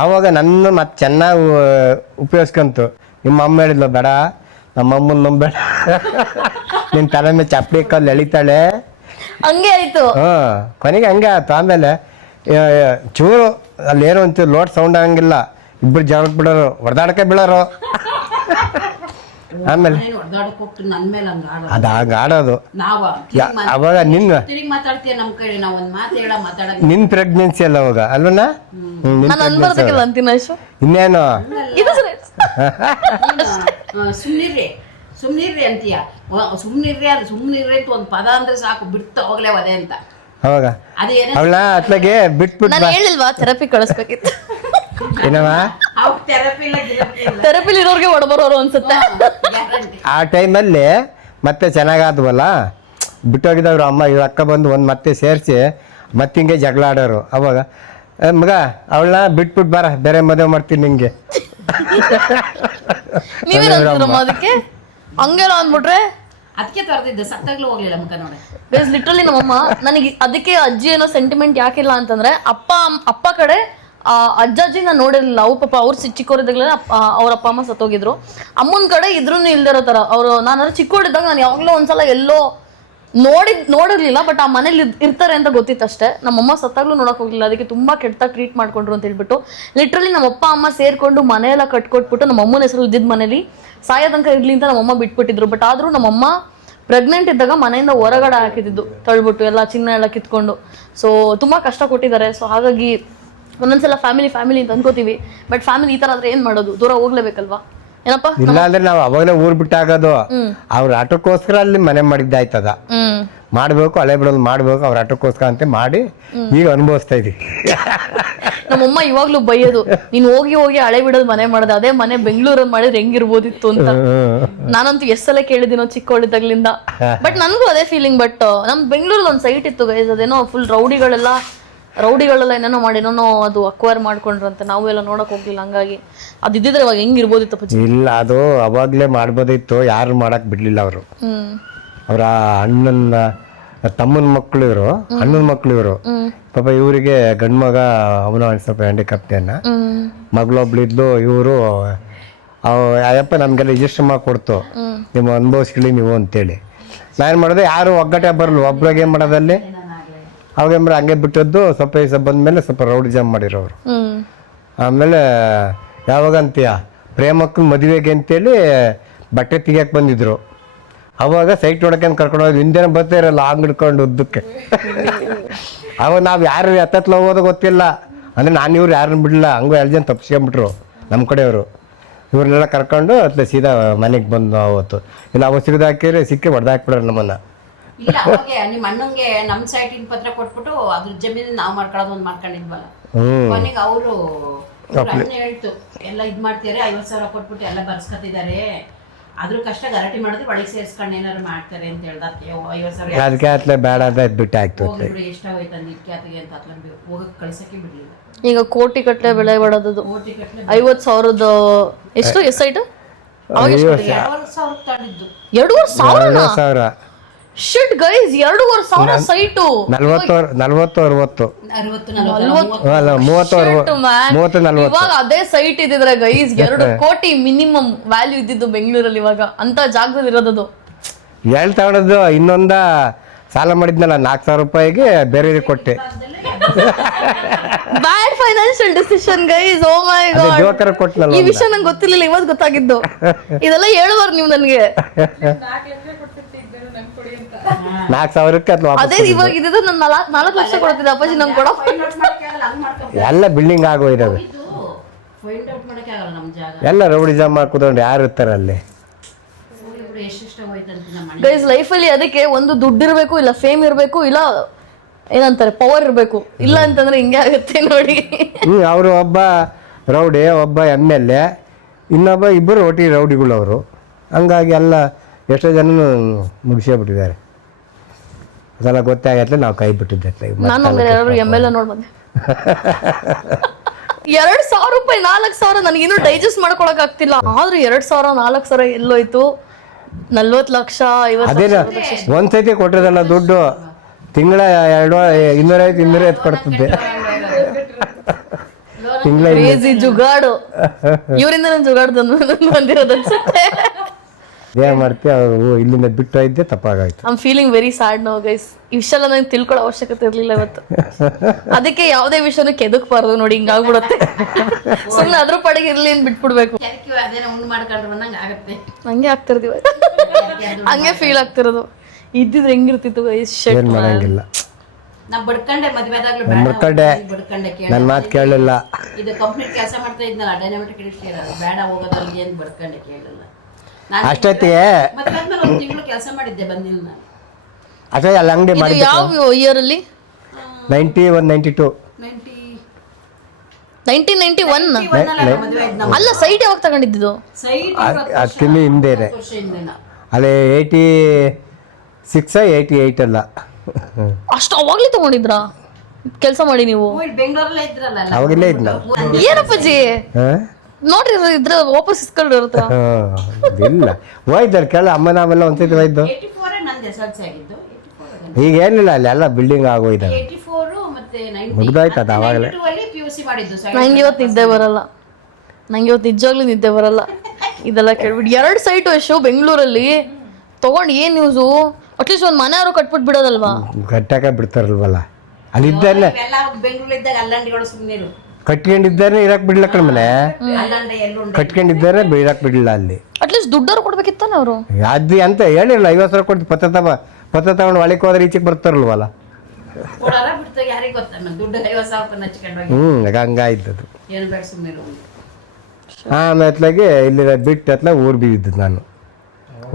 ಅವಾಗ ನನ್ನ ಮತ್ತೆ ಚೆನ್ನಾಗಿ ಉಪಯೋಗಿಸ್ಕೊಂತು. ನಿಮ್ಮ ಅಮ್ಮ ಹೇಳಿದ್ಲು, ಬೇಡ ನಮ್ಮಮ್ಮನ ನಂಬೇಡ, ನಿನ್ ತಲೆ ಮೇಲೆ ಚಪ್ಪಲಿ ಕಲ್ಲು ಎಳಿತಾಳೆ. ಹಂಗೆ ಆಯ್ತು. ಕೊನೆಗೆ ಹಂಗೆ ಆಯ್ತು. ಆಮೇಲೆ ಚೂರು ಅಲ್ಲಿ ಏನೋ ಒಂಚೂರು ಲೋಡ್ ಸೌಂಡ್ ಆಗಂಗಿಲ್ಲ, ಇಬ್ರು ಜಗಳಕ್ಕೆ ಬಿಡೋರು, ಹೊಡೆದಾಡಕ್ಕೆ ಬೀಳೋರು. ಆಮೇಲೆ ಅದ ಹಂಗ ಆಡೋದು. ಅವಾಗ ನಿನ್ ಪ್ರೆಗ್ನೆನ್ಸಿ ಅಲ್ಲ ಅವಾಗ ಅಲ್ವನ? ಇನ್ನೇನು ಸುಮ್ನಿರ್ರಿ ಅಂತೀಯ, ಸುಮ್ನಿರ್ರಿ ಅಂತ ಒಂದ್ ಪದ ಅಂದ್ರೆ ಸಾಕು, ಬಿಡ್ತಾ ಹೋಗ್ಲೇ ಅದೇ ಅಂತ. ಅವಾಗ ಅವಳ ಅತ್ಲಾಗೆ ಬಿಟ್ಬಿಟ್ಟು ಹೇಳಿಲ್ವಾ ಥೆರಪಿ ಕಳಿಸ್ಬೇಕಿತ್ತು. ಏನವ ಥೆರಪಿಲಿ ಇರೋರ್ಗೆ ಹೊಡಬರೋರು ಅನ್ಸುತ್ತೆ. ಆ ಟೈಮಲ್ಲಿ ಮತ್ತೆ ಚೆನ್ನಾಗಾದ್ವಲ್ಲ, ಬಿಟ್ಟೋಗಿದ್ದವ್ರು ಅಮ್ಮ ಇವ್ರ ಅಕ್ಕ ಬಂದು ಒಂದು ಮತ್ತೆ ಸೇರಿಸಿ ಮತ್ತೆ ಹಿಂಗೆ ಜಗಳ ಆಡೋರು. ಅವಾಗ ಮಗ ಅವಳನ್ನ ಬಿಟ್ಬಿಟ್ಟು ಬಾರ, ಬೇರೆ ಮದುವೆ ಮಾಡ್ತೀನಿ ನಿಂಗೆ. ನೀವೇನಂತೀರಮ್ಮ ಅದಕ್ಕೆ? ಹಂಗೆಲ್ಲ ಅಂದ್ಬಿಟ್ರೆ ಅದಕ್ಕೆ ತರದಿದ್ದೆ, ಸತ್ತಾಗ್ಲೂ ಹೋಗ್ಲಿಲ್ಲ ಮುಖ ನೋಡಿ. ಲಿಟ್ರಲಿ ನಮ್ಮಮ್ಮ ನನಗೆ ಅದಕ್ಕೆ ಅಜ್ಜಿ ಏನೋ ಸೆಂಟಿಮೆಂಟ್ ಯಾಕಿಲ್ಲ ಅಂತಂದ್ರೆ, ಅಪ್ಪ ಕಡೆ ಅಜ್ಜಾಜಿ ನಾನು ನೋಡಿರ್ಲಿಲ್ಲ. ಅವ್ರ ಪಾಪ ಅವ್ರು ಚಿಕ್ಕವರಿದ್ದಾಗಲೇ ಅವ್ರ ಅಪ್ಪ ಅಮ್ಮ ಸತ್ತೋಗಿದ್ರು. ಅಮ್ಮನ ಕಡೆ ಇದ್ರೂ ಇಲ್ದಿರೋ ತರ ಅವ್ರು. ನಾನು ಚಿಕ್ಕವಳಿದ್ದಾಗ ನಾನು ಯಾವಾಗಲೂ ಒಂದ್ಸಲ ಎಲ್ಲೋ ನೋಡಿರ್ಲಿಲ್ಲ, ಬಟ್ ಆ ಮನೇಲಿ ಇರ್ತಾರೆ ಅಂತ ಗೊತ್ತಿತ್ತಷ್ಟೇ. ನಮ್ಮಮ್ಮ ಸತ್ತಾಗ್ಲೂ ನೋಡಕ್ ಹೋಗ್ಲಿಲ್ಲ. ಅದಕ್ಕೆ ತುಂಬಾ ಕೆಟ್ಟದಾಗಿ ಟ್ರೀಟ್ ಮಾಡ್ಕೊಂಡ್ರು ಅಂತ ಹೇಳ್ಬಿಟ್ಟು ಲಿಟ್ರಲಿ ನಮ್ಮ ಅಪ್ಪ ಅಮ್ಮ ಸೇರ್ಕೊಂಡು ಮನೆಯೆಲ್ಲ ಕಟ್ಕೊಟ್ಬಿಟ್ಟು ನಮ್ಮ ಅಮ್ಮನ ಹೆಸರು ಇದ್ದಿದ್ದ ಮನೇಲಿ ಸಾಯೋದಂಕ ಇರ್ಲಿ ಅಂತ ನಮ್ಮಮ್ಮ ಬಿಟ್ಬಿಟ್ಟಿದ್ರು. ಬಟ್ ಆದ್ರೂ ನಮ್ಮಮ್ಮ ಪ್ರೆಗ್ನೆಂಟ್ ಇದ್ದಾಗ ಮನೆಯಿಂದ ಹೊರಗಡೆ ಹಾಕಿದ್ದು ತಳ್ಬಿಟ್ಟು ಎಲ್ಲ ಚಿನ್ನ ಎಲ್ಲ ಕಿತ್ಕೊಂಡು. ಸೊ ತುಂಬಾ ಕಷ್ಟ ಕೊಟ್ಟಿದ್ದಾರೆ. ಸೊ ಹಾಗಾಗಿ ಒಂದೊಂದ್ಸಲ ಫ್ಯಾಮಿಲಿ ಅಂತ ಅನ್ಕೋತೀವಿ, ಬಟ್ ಫ್ಯಾಮಿಲಿ ಈ ತರ ಆದ್ರೆ ಏನ್ ಮಾಡೋದು, ದೂರ ಹೋಗ್ಲೇಬೇಕಲ್ವಾ ಏನಪ್ಪ. ಇಲ್ಲ ಅಂದ್ರೆ ನಾವು ಅವಾಗಲೇ ಊರ್ ಬಿಟ್ಟಾಗೋದು. ಅವ್ರ ಆಟಕ್ಕೋಸ್ಕರ ಅಲ್ಲಿ ಮನೆ ಮಾಡಿದ್ದಾಯ್ತದ, ಮಾಡ್ಬೇಕು ಹಳೆ ಬಿಡೋದು ಮಾಡ್ಬೇಕು ಅವ್ರ ಆಟಕ್ಕೋಸ್ಕರ ಅಂತ ಮಾಡಿ ಈಗ ಅನುಭವಿಸ್ತಾ ಇದೀವಿ. ನಮ್ಮಮ್ಮ ಇವಾಗ್ಲೂ ಬೈಯೋದು, ನೀನ್ ಹೋಗಿ ಹಳೆ ಬಿಡೋದು ಮನೆ ಮಾಡಿದೆ, ಅದೇ ಮನೆ ಬೆಂಗಳೂರಲ್ಲಿ ಮಾಡಿದ್ರೆ ಹೆಂಗಿರ್ಬೋದಿತ್ತು ಅಂತ. ನಾನಂತೂ ಎಷ್ಟೆಲ್ಲ ಕೇಳಿದಿನೋ ಚಿಕ್ಕವಳಿದ್ದಾಗ್ಲಿಂದ. ಬಟ್ ನನ್ಗೂ ಅದೇ ಫೀಲಿಂಗ್. ಬಟ್ ನಮ್ ಬೆಂಗಳೂರಲ್ಲಿ ಒಂದ್ ಸೈಟ್ ಇತ್ತು ಗೈಸ್, ಅದೇನೋ ಫುಲ್ ರೌಡಿಗಳೆಲ್ಲ ಏನೇನೋ ಮಾಡಿ ಏನೋ ಅದು ಅಕ್ವೈರ್ ಮಾಡ್ಕೊಂಡ್ರಂತೆ. ನಾವು ಎಲ್ಲ ನೋಡಕ್ ಹೋಗ್ಲಿಲ್ಲ. ಹಂಗಾಗಿ ಅದಿದ್ರೆ ಇವಾಗ ಹೆಂಗಿರ್ಬೋದಿತ್ತು. ಇಲ್ಲ ಅದು ಅವಾಗ್ಲೇ ಮಾಡ್ಬೋದಿತ್ತು, ಯಾರು ಮಾಡಕ್ ಬಿಡ್ಲಿಲ್ಲ ಅವರು. ಅವ್ರ ಅಣ್ಣನ ತಮ್ಮನ ಮಕ್ಳು ಇವರು, ಅಣ್ಣನ ಮಕ್ಳು ಇವರು. ಪಾಪ ಇವರಿಗೆ ಗಂಡ್ ಮಗ ಅವನು ಸ್ವಲ್ಪ ಹ್ಯಾಂಡಿಕ್ಯಾಪ್ಟೇನ, ಮಗಳೊಬ್ಳಿದ್ಲು. ಇವರು ಅಯ್ಯಪ್ಪ ನಮ್ಗೆಲ್ಲ ರಿಜಿಸ್ಟರ್ ಮಾಡಿ ಕೊಡ್ತು, ನೀವು ಅನುಭವಿಸ್ಕೊಳ್ಳಿ ನೀವು ಅಂತೇಳಿ. ನಾನೇನು ಮಾಡೋದು, ಯಾರು ಒಗ್ಗಟ್ಟೆ ಬರಲು ಒಬ್ರಾಗ ಏನ್ ಮಾಡೋದಲ್ಲಿ ಅವಾಗೇಮ್ರ ಹಂಗೆ ಬಿಟ್ಟದ್ದು. ಸ್ವಲ್ಪ ಈ ಬಂದ್ಮೇಲೆ ಸ್ವಲ್ಪ ರೌಡಿ ಜಾಮ್ ಮಾಡಿರೋರು. ಆಮೇಲೆ ಯಾವಾಗ ಅಂತೀಯ ಪ್ರೇಮಕ್ಕನ ಮದುವೆಗೆ ಅಂತೇಳಿ ಬಟ್ಟೆ ತೆಗಿಯಕ್ಕೆ ಬಂದಿದ್ರು. ಅವಾಗ ಸೈಟ್ ನೋಡಕ್ಕೆ ಕರ್ಕೊಂಡು ಹೋಗಿ ಹಿಂದೆನ ಬರ್ತಾ ಇರಲ್ಲ ಹಂಗ್ ಹಿಡ್ಕೊಂಡು ಉದ್ದಕ್ಕೆ. ಅವಾಗ ನಾವು ಯಾರು ಎತ್ತತ್ಲ ಹೋಗೋದು ಗೊತ್ತಿಲ್ಲ. ಅಂದ್ರೆ ನಾನು ಇವ್ರು ಯಾರನ್ನ ಬಿಡಲಿಲ್ಲ, ಹಂಗೂ 2 ಜನ ತಪ್ಪಿಸ್ಕೊಂಡ್ಬಿಟ್ರು ನಮ್ಮ ಕಡೆಯವರು. ಇವ್ರನ್ನೆಲ್ಲ ಕರ್ಕೊಂಡು ಅತ್ಲೆ ಸೀದಾ ಮನೆಗೆ ಬಂದು ಅವತ್ತು. ಇಲ್ಲ ಅವ ಸಿಗದಾಕಿದ್ರೆ ಸಿಕ್ಕಿ ಹೊಡೆದಾಕ್ಬಿಡ್ರು ನಮ್ಮನ್ನ. ಇಲ್ಲ ಅವಾಗೆ ನಿಮ್ಮ ಅಣ್ಣಂಗೆ ನಮ್ ಸೈಟಿನ ಪತ್ರ ಕೊಟ್ಬಿಟ್ಟು ಅದ್ರ ಜಮೀನ್ ನಾವ್ ಮಾಡ್ಕೊಳ್ಳೋದು ಒಂದ್ ಮಾಡ್ಕೊಂಡಿದ್ವಲ್ಲ. ಕೊನೆಗೆ ಅವರು ಅಣ್ಣ ಹೇಳ್ತು ಎಲ್ಲ ಇದ್ ಮಾಡ್ತಾರೆ 50,000 ಕೊಟ್ಬಿಟ್ಟು ಎಲ್ಲ ಬರ್ಸ್ಕೊತಿದ್ದಾರೆ, ಅದ್ರ ಕಷ್ಟ ಗಲಾಟೆ ಮಾಡಿದ್ರೆ ಒಳಗೆ ಸೇರ್ಸ್ಕೊಂಡು ಏನಾರು ಮಾಡ್ತಾರೆ ಅಂತ ಹೇಳ್ದ. 50,000 ಅದಕ್ಕೆ ಅತ್ಲೆ ಬೇಡ ಅಂತ ಬಿಟ್ಟು ಆಗ್ತದೆ. ಹೋಗ್ಬಿಡು ಎಷ್ಟಾಗೋಯ್ತು ಅಂದ್ ಇಟ್ಕೆ ಅಂತ ಅತ್ಲ ಹೋಗಕ್ ಕಳ್ಸಕ್ಕೆ ಬಿಡ್ಲಿಲ್ಲ. ಈಗ ಕೋಟಿ ಕಟ್ಲೆ ಬೆಳೆ ಬಾಳೋದು. 50,000 ಎಷ್ಟು ಸೈಟ್ 2,500 ತಗೊಂಡಿದ್ದು. 2,500 ಶಿಟ್ ಗೈಸ್, 2,500 ಸೈಟು. 40-60 ಇವಾಗ ಅದೇ ಸೈಟ್ ಇದ್ದಿದ್ರೆ ಗೈಸ್ 2 ಕೋಟಿ ಮಿನಿಮಮ್ ವ್ಯಾಲ್ಯೂ ಇದ್ದಿದ್ದು ಬೆಂಗಳೂರಲ್ಲಿ. ಇವಾಗ ಅಂತ ಜಾಗದಲ್ಲಿ ಇರೋದು. ತಗೊಳೋದು ಇನ್ನೊಂದ ಸಾಲ ಮಾಡಿದ್ನಲ್ಲ 4,000 ರೂಪಾಯಿಗೆ ಬೇರೆ ಕೊಟ್ಟೆ. ಬ್ಯಾಡ್ ಫೈನಾನ್ಷಿಯಲ್ ಡಿಸಿಷನ್ ಗೈಸ್. ಓ ಮೈ ಗಾಡ್, ಜೋಕರ್ ಕೊಟ್ಟನಲ್ಲ. ಈ ವಿಷಯ ನಂಗೆ ಗೊತ್ತಿರ್ಲಿಲ್ಲ, ಇವತ್ತು ಗೊತ್ತಾಗಿದ್ದು. ಇದೆಲ್ಲ ಹೇಳುವಾರ ನೀವು ನನಗೆ. 4,000ಕ್ಕೆ ಅದೇ ಇವಾಗ ಇದ್ರೆ ನಾನು 4 ಲಕ್ಷ ಕೊಡ್ತಿದ್ದೆ ಅಪ್ಪಾಜಿ ನಂಗೆ ಕೊಡೋ. ಎಲ್ಲ ಬಿಲ್ಡಿಂಗ್ ಆಗೋಯ್ತವೆ. ಎಲ್ಲ ರೌಡಿ ಜಾಮ್ ಕೂತ್ಕೊಂಡು ಯಾರು ಇರ್ತಾರೆ ಅಲ್ಲಿ ಗೈಸ್ ಲೈಫಲ್ಲಿ. ಅದಕ್ಕೆ ಒಂದು ದುಡ್ಡು ಇರಬೇಕು, ಇಲ್ಲ ಫೇಮ್ ಇರಬೇಕು, ಇಲ್ಲ ಏನಂತಾರೆ ಪವರ್ ಇರಬೇಕು. ಇಲ್ಲ ಅಂತಂದ್ರೆ ಹಿಂಗೆ ಆಗುತ್ತೆ ನೋಡಿ. ಅವರು ಒಬ್ಬ ರೌಡಿ, ಒಬ್ಬ MLA, ಇನ್ನೊಬ್ಬ ಇಬ್ಬರು ಒಟ್ಟಿ ರೌಡಿಗಳು ಅವರು. ಹಂಗಾಗಿ ಎಲ್ಲ ಎಷ್ಟೋ ಜನ ಮುಗಿಸೇ ಬಿಟ್ಟಿದ್ದಾರೆ. ಅದೆಲ್ಲ ಗೊತ್ತಾಗತ್ತೆ, ನಾವು ಕೈ ಬಿಟ್ಟಿದ್ದೆ. ನಾನು MLA ನೋಡ್ ಬಂದೆ. 2,000 ರೂಪಾಯಿ 4,000 ನನಗಿನ್ನೂ ಡೈಜೆಸ್ಟ್ ಮಾಡ್ಕೊಳಕ್ ಆಗ್ತಿಲ್ಲ. ಆದ್ರೂ 2,000 4,000 ಎಲ್ಲೋಯ್ತು. 40 ಲಕ್ಷ 50 ಲಕ್ಷ ಒಂದ್ಸತಿ ಕೊಟ್ಟಿರಲ್ಲ ದುಡ್ಡು. ತಿಂಗಳ 250 ಕೊಡ್ತಿದ್ದೆ. ತಿಂಗಳ ಜುಗಾಡು ಇವರಿಂದ ಜುಗಾಡು ಬಂದಿರೋದು ಅನ್ಸುತ್ತೆ. ಏನ್ ಮಾಡ್ತೀವಿ, ಅವ್ರು ಇಲ್ಲಿಂದ ಬಿಟ್ಟು ಇದ್ದೆ ತಪ್ಪಾಗಾಯ್ತು. I am feeling very sad no guys. ಈ ವಿಷಯ ನನಗೆ ತಿಳ್ಕೊಳ್ಳೋ ಅವಶ್ಯಕತೆ ಇರ್ಲಿಲ್ಲ ಇವತ್ತು. ಅದಕ್ಕೆ ಯಾವುದೇ ವಿಷಯನೂ ಕೆದಕ್ಬಾರ್ದು ನೋಡಿ, ಹಿಂಗಾಗ್ಬಿಡುತ್ತೆ. ಸುಮ್ಮನೆ ಅದ್ರ ಪಡೆಗೆ ಇರ್ಲಿ ಅಂತ ಬಿಟ್ಬಿಡ್ಬೇಕು. ಹಂಗೆ ಆಗ್ತಿರೋದು ಇವಾಗ, ಹಂಗೆ ಫೀಲ್ ಆಗ್ತಿರೋದು. ಇದ್ದಿದ್ರೆ ಹೆಂಗಿರ್ತಿತ್ತು ಗೈಸ್. ಏನ್ ಮಾಡಂಗಿಲ್ಲ. ನನ್ನ ಮಾತು ಕೇಳಲಿಲ್ಲ. ಇದು ಕಂಪ್ಲೀಟ್ ಕೆಲಸ ಮಾಡ್ತಾ ಇದ್ನಲ್ಲ ಡೈನಾಮಿಕ್ ಬೇಡ ಹೋಗೋದಲ್ಲಿ ಏನ್ ಬಡ್ಕಂಡೆ ಕೇಳಲಿಲ್ಲ. ಅಷ್ಟೊತ್ತಿಗೆ ಒಂದು ತಿಂಗಳು ಕೆಲಸ ಮಾಡಿದ್ದೆ, ಬಂದಿಲ್ಲ ನಾನು. ಅದೇ ಅಲ್ಲಿ ಅಂಗಡಿ ಮಾಡಿ. ಯಾವ ಇಯರ್ ಅಲ್ಲಿ? 91-92 1991 ಅಲ್ಲ. ಸೈಟ್ ಯಾವಾಗ ತಗೊಂಡಿದ್ದು? ಅದಕ್ಕಿಂತ ಹಿಂದೇನೆ. ಅಲ್ಲೇ 86 88 ಅಲ್ಲ. ಅಷ್ಟು ಅವಾಗ್ಲೇ ತಗೊಂಡಿದ್ರಾ ಕೆಲಸ ಮಾಡಿ ನೀವು? ಬೆಂಗಳೂರಲ್ಲೇ ಇದ್ರಲ್ಲ. ಅವಾಗಲೇ ಇದ್ನ. ಏನಪ್ಪಜಿ ನೋಡ್ರಿ ಇದ್ರ ವಾಪಸ್ ಇಸ್ಕೊಂಡು ಇರುತ್ತಾ? ಇಲ್ಲ ಹೋಯ್ತಾರೆ ಕೆಲ ಅಮ್ಮನ ಆಮೇಲೆ ಒಂದ್ಸತಿ ಹೋಯ್ತು. ಈಗ ಏನಿಲ್ಲ, ಅಲ್ಲಿ ಎಲ್ಲ ಬಿಲ್ಡಿಂಗ್ ಆಗೋಯ್ತು. ಮುಗ್ದಾಯ್ತು ಅದು ಅವಾಗಲೇ. ಸಿ ಮಾಡಿದ್ದು ನಂಗೆ ಇವತ್ತು ನಿದ್ದೆ ಬರಲ್ಲ, ನಂಗೆ ಇವತ್ತು ನಿಜವಾಗ್ಲೂ ನಿದ್ದೆ ಬರಲ್ಲ. ಇದೆಲ್ಲ ಕೇಳ್ಬಿಟ್ಟು 2 ಸೈಟು ಯಶು ಬೆಂಗಳೂರಲ್ಲಿ ತಗೊಂಡು ಏನ್ ನ್ಯೂಸು? ಅಟ್ಲೀಸ್ಟ್ ಒಂದ್ ಮನೆ ಯಾರು ಕಟ್ಬಿಟ್ಟು ಬಿಡೋದಲ್ವಾ? ಕಟ್ಟಾಕ ಬಿಡ್ತಾರಲ್ವಲ್ಲ, ಅಲ್ಲಿದ್ದಾನೆ ಎಲ್ಲ ಬೆಂಗಳೂರಿದ್ದಾಗ ಅಲ್ಲಂಡಿಗಳು ಸುಮ್ಮನಿರು, ಕಟ್ಕೊಂಡಿದ್ದಾನೆ ಇರಕ್ ಬಿಡ್ಲ ಕಣ ಮನೆ, ಅಲ್ಲಂಡೆ ಎಲ್ಲೂ ಕಟ್ಕೊಂಡಿದ್ದಾರೆ ಇರಕ್ ಬಿಡ್ಲಿಲ್ಲ ಅಲ್ಲಿ. ಅಟ್ಲೀಸ್ಟ್ ದುಡ್ಡವ್ರು ಕೊಡ್ಬೇಕಿತ್ತಾನೆ ಅವರು. ಅದು ಅಂತ ಹೇಳಿರಲ್ಲ, 50,000 ಕೊಡ್ತೀವಿ ಪತ್ರ ತಗೊಂಡು ಒಳಕ್ಕೆ ಹೋದ್ರೆ ಈಚೆಗೆ ಬರ್ತಾರಲ್ವಲ್ಲ. ಕೊಡಾರ ಬಿಡ್ತಾ ಯಾರಿಗೆ ಗೊತ್ತ, ದುಡ್ಡು 50,000 ಹಚ್ಕೊಂಡೋಗಿ ಹಂಗಾಯ್ತದು. ಏನು ಬೇಡ ಸುಮ್ಮನಿರು. ಆಮೇಲೆ ಇಲ್ಲಿ ಬಿಟ್ಟು ಹತ್ಲ ಊರು ಬಿದ್ದಿದ್ದು ನಾನು,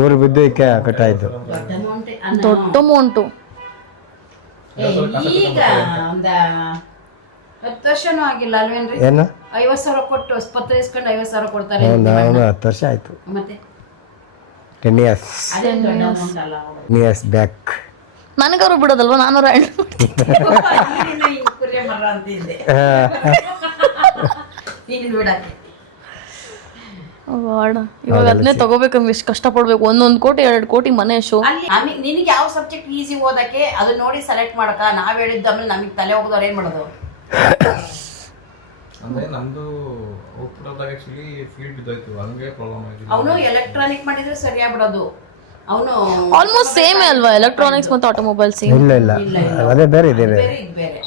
ಊರು ಬಿದ್ದು ಕಟ್ಟಾಯ್ತು. ದೊಡ್ಡ ಅಮೌಂಟ್ ದೊಡ್ಡ ಅಮೌಂಟು. ಈಗ ಒಂದ 10 ವರ್ಷನೂ ಆಗಿಲ್ಲ ಅಲ್ವೇನ್ರಿ? ಏನು 50,000 ಕೊಟ್ಟು ಪತ್ರ ಇಸ್ಕೊಂಡು 50,000 ಕೊಡ್ತಾರೆ. ಅವನು 10 ವರ್ಷ ಆಯ್ತು, ಮತ್ತೆ 10 years, ಅದೇ ದೊಡ್ಡ ಅಮೌಂಟ್ ಅಲ್ಲ. 10 years ಬ್ಯಾಕ್. ನನಗವ್ರು ಬಿಡೋದಲ್ವಾ, ನಾನು ಕುರಿಯ ಮರ ಅಂತಿದ್ದೆ ಈಗ ಬಿಡಕ್ಕೆ. ಇವಾಗ ಅದನ್ನೇ ತಗೋಬೇಕಂದ್ರೆ ಎಷ್ಟು ಕಷ್ಟ ಪಡ್ಬೇಕು. 1 ಕೋಟಿ 2 ಕೋಟಿ ಮನೆ ಶೋ. ಅಲ್ಲಿ ನಿನಗೆ ಯಾವ ಸಬ್ಜೆಕ್ಟ್ ಈಸಿ ಓದಕ್ಕೆ ಅದು ನೋಡಿ ಸೆಲೆಕ್ಟ್ ಮಾಡಕ. ನಾವ್ ಹೇಳಿದ್ದಾಮೇಲೆ ನಮಗೆ ತಲೆ ಹೋಗೋದವ್ರು ಏನ್ ಮಾಡೋದು? ಅಂದ್ರೆ ನಮ್ದು ಹೋಗ್ಬಿಡೋದಾಗ ಆಕ್ಚುಲಿ ಫೀಲ್ಡ್ ಇದಾಯ್ತು, ಹಂಗೆ ಪ್ರಾಬ್ಲಮ್ ಆಗಿದೆ. ಅವನು ಎಲೆಕ್ಟ್ರಾನಿಕ್ ಮಾಡಿದ್ರೆ ಸರಿಯಾಗ್ಬಿಡೋದು. ಅವನು ಆಲ್ಮೋಸ್ಟ್ ಸೇಮೇ ಅಲ್ವಾ ಎಲೆಕ್ಟ್ರಾನಿಕ್ಸ್ ಮತ್ತು ಆಟೋಮೊಬೈಲ್ಸ್? ಇಲ್ಲ ಅದೇ ಬೇರೆ ಇದೆ. ಬೇರೆ ಇದು ಬೇರೆ.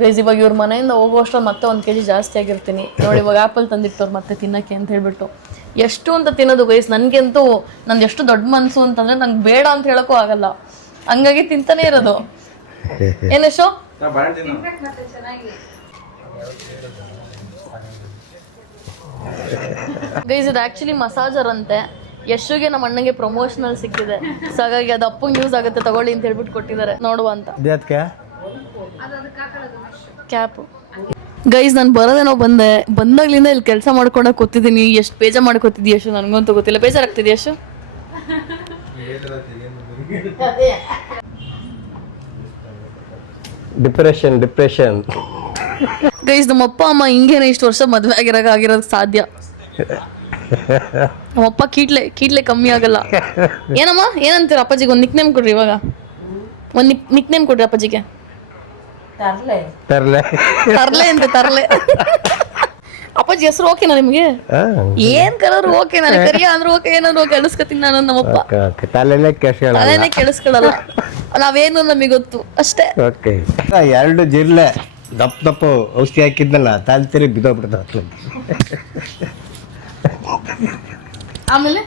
ಗೈಸ್ ಇವಾಗ ಇವ್ರ ಮನೆಯಿಂದ ಹೋಗುವಷ್ಟು ಮತ್ತೆ 1 kg ಜಾಸ್ತಿ ಆಗಿರ್ತೀನಿ ನೋಡಿ. ಇವಾಗ ಆಪಲ್ ತಂದಿಟ್ಟವ್ರು ಮತ್ತೆ ತಿನ್ನಕ್ಕೆ ಅಂತ ಹೇಳ್ಬಿಟ್ಟು ಎಷ್ಟು ಅಂತ ತಿನ್ನೋದು ಗೈಸ್. ನನಗಂತೂ ನಂದು ಎಷ್ಟು ದೊಡ್ಡ ಮನಸ್ಸು ಅಂತಂದ್ರೆ ನಂಗೆ ಬೇಡ ಅಂತ ಹೇಳಕ್ಕೂ ಆಗಲ್ಲ, ಹಂಗಾಗಿ ತಿಂತಾನೆ ಇರೋದು. ಏನೇಶೋ ಗೈಸ್ ಇದು ಆಕ್ಚುಲಿ ಮಸಾಜರ್ ಅಂತೆ. ಯಶುಗೆ ನಮ್ಮ ಅಣ್ಣಗೆ ಪ್ರಮೋಷನಲ್ ಸಿಕ್ಕಿದೆ, ಸೊ ಹಾಗಾಗಿ ಅದು ಅಪ್ಪಂಗೆ ಯೂಸ್ ಆಗುತ್ತೆ ತಗೊಳ್ಳಿ ಅಂತ ಹೇಳ್ಬಿಟ್ಟು ಕೊಟ್ಟಿದ್ದಾರೆ, ನೋಡುವ ಅಂತ. ಕ್ಯಾಪು ಗೈಸ್ ನಾನು ಬರೋದೇನೋ ಬಂದಾಗ್ಲಿಂದ ಇಲ್ಲಿ ಕೆಲಸ ಮಾಡ್ಕೊಂಡಾಗ ಕೂತಿದ್ದೀನಿ. ಎಷ್ಟು ಬೇಜಾರು ಮಾಡ್ಕೊತಿದ್ದಿ ಯಶು, ನನಗಂತೂ ಗೊತ್ತಿಲ್ಲ. ಬೇಜಾರಾಗ್ತಿದ್ಯಾ ಯಶು? ಡಿಪ್ರೆಷನ್ ಗೈಸ್ ನಮ್ಮ ಅಪ್ಪ ಅಮ್ಮ ಹಿಂಗೇನೆ ಇಷ್ಟು ವರ್ಷ ಮದುವೆ ಆಗಿರೋದಕ್ಕೆ ಸಾಧ್ಯ. ನಮ್ಮಪ್ಪ ಕೀಟ್ಲೆ ಕಮ್ಮಿ ಆಗಲ್ಲ. ಏನಮ್ಮ ಏನಂತೀರ ಅಪ್ಪಾಜಿಗೆ? ಒಂದು ನಿಕ್ ನೇಮ್ ಕೊಡ್ರಿ, ಇವಾಗ ಒಂದು ನಿಕ್ ನೇಮ್ ಕೊಡ್ರಿ ಅಪ್ಪಾಜಿಗೆ. ತರ್ಲೆ ಅಂತ ತರ್ಲೆ. ಅಪ್ಪಾಜಿ ಹೆಸರು ಓಕೆನಾ ನಿಮ್ಗೆ? ಏನ್ ಕಲರ್ ಓಕೆ, ನನಗೆ ಕರಿಯ ಅಂದ್ರೆ ಓಕೆ, ಏನಾದ್ರು ಓಕೆ ಅಳಿಸ್ಕೊತೀನಿ ನಾನು. ನಮ್ಮಪ್ಪ ತಲೆನೇ ಕೇಳಿಸ್ಕೊಳಲ್ಲ, ನಾವೇನು ನಮಗೆ ಗೊತ್ತು ಅಷ್ಟೇ. 2 ಜಿರ್ಲೆ ದಪ್ಪ ಔಷಧಿ ಹಾಕಿದ್ನಲ್ಲ, ತಾಲಿ ತಿರಿ ಬಿದ್ದೋಗ್ಬಿಡ್ತಾವ. ಆಮೇಲೆ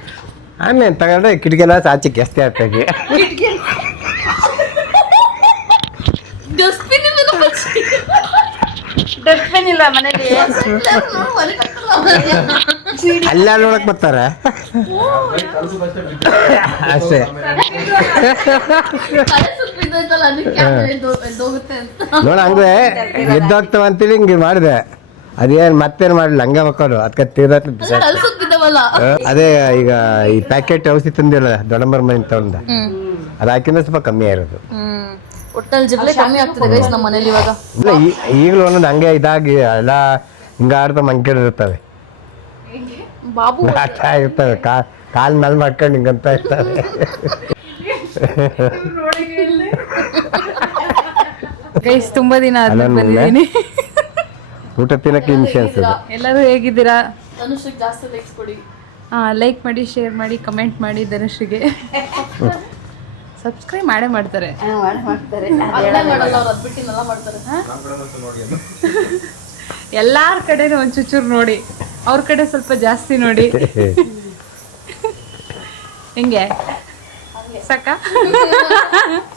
ತಗೊಂಡ್ರೆ ಕಿಟಕಿಲ್ಲ ಆಚೆ ಜಾಸ್ತಿ ಆಗ್ತಾಗಿ. ಡಸ್ಟ್ಬಿನ್ ಇಲ್ಲ ಮನೇಲಿ. ಅಲ್ಲ ನೋಡಕ್ ಬರ್ತಾರ ಅಷ್ಟೇ. ನೋಡ ಹಂಗೆ ಬಿದ್ದೋಗ್ತಾವ ಅಂತೇಳಿ ಹಿಂಗೆ ಮಾಡಿದೆ. ಅದೇನ್ ಮತ್ತೇನ್ ಮಾಡ್ಲಿಲ್ಲ, ಹಂಗೆ ಮಕ್ಕಳು ಅದಕ್ಕೆ ಅದೇ ಈಗ ಈ ಪ್ಯಾಕೆಟ್ ಔಷಧಿ ತಂದಿಲ್ಲ ದೊಡ್ಡಮ್ಮರ ಮನೆ ತಗೊಂಡ, ಅದು ಹಾಕಿದ್ರೆ ಸ್ವಲ್ಪ ಕಮ್ಮಿ ಆಗಿರೋದು. ಒಟ್ಟಲ್ಲಿ ಜಿರ್ಲೆ ಕಮ್ಮಿ ಆಗ್ತದೆ ಗೈಸ್ ನಮ್ಮ ಮನೇಲಿ ಇವಾಗ. ಇಲ್ಲ ಈಗಲೂ ಒಂದೊಂದು ಹಂಗೆ ಇದಾಗಿ ಎಲ್ಲ ಹಿಂಗ ಆಡ್ತಾ ಮಂಕಿರ್ತವೆ, ಬಾಬು ಆಟ ಇರ್ತವೆ, ಕಾಲ್ ಮೇಲೆ ಮಾಡ್ಕೊಂಡು ಹಿಂಗಂತ ಇರ್ತವೆ. ಗೈಸ್ ತುಂಬಾ ದಿನ ಆದ್ಮೇಲೆ ಬಂದಿದ್ದೀನಿ. ಊಟ ತಿನ್ನಕ್ಕೆ ಹಿಂಸೆ ಅನ್ಸುತ್ತೆ. ಎಲ್ಲರೂ ಹೇಗಿದ್ದೀರಾ? ಧನುಷ್ಗೆ ಜಾಸ್ತಿ ಲೈಕ್ಸ್ ಕೊಡಿ. ಲೈಕ್ ಮಾಡಿ, ಶೇರ್ ಮಾಡಿ, ಕಮೆಂಟ್ ಮಾಡಿ. ಧನುಷ್ಗೆ ಸಬ್ಸ್ಕ್ರೈಬ್ ಮಾಡ್ತಾರೆ. ಎಲ್ಲಾರ ಕಡೆನೂ ಒಂದ್ ಚೂಚೂರು ನೋಡಿ, ಅವ್ರ ಕಡೆ ಸ್ವಲ್ಪ ಜಾಸ್ತಿ ನೋಡಿ. ಹಿಂಗೆ ಸಾಕ?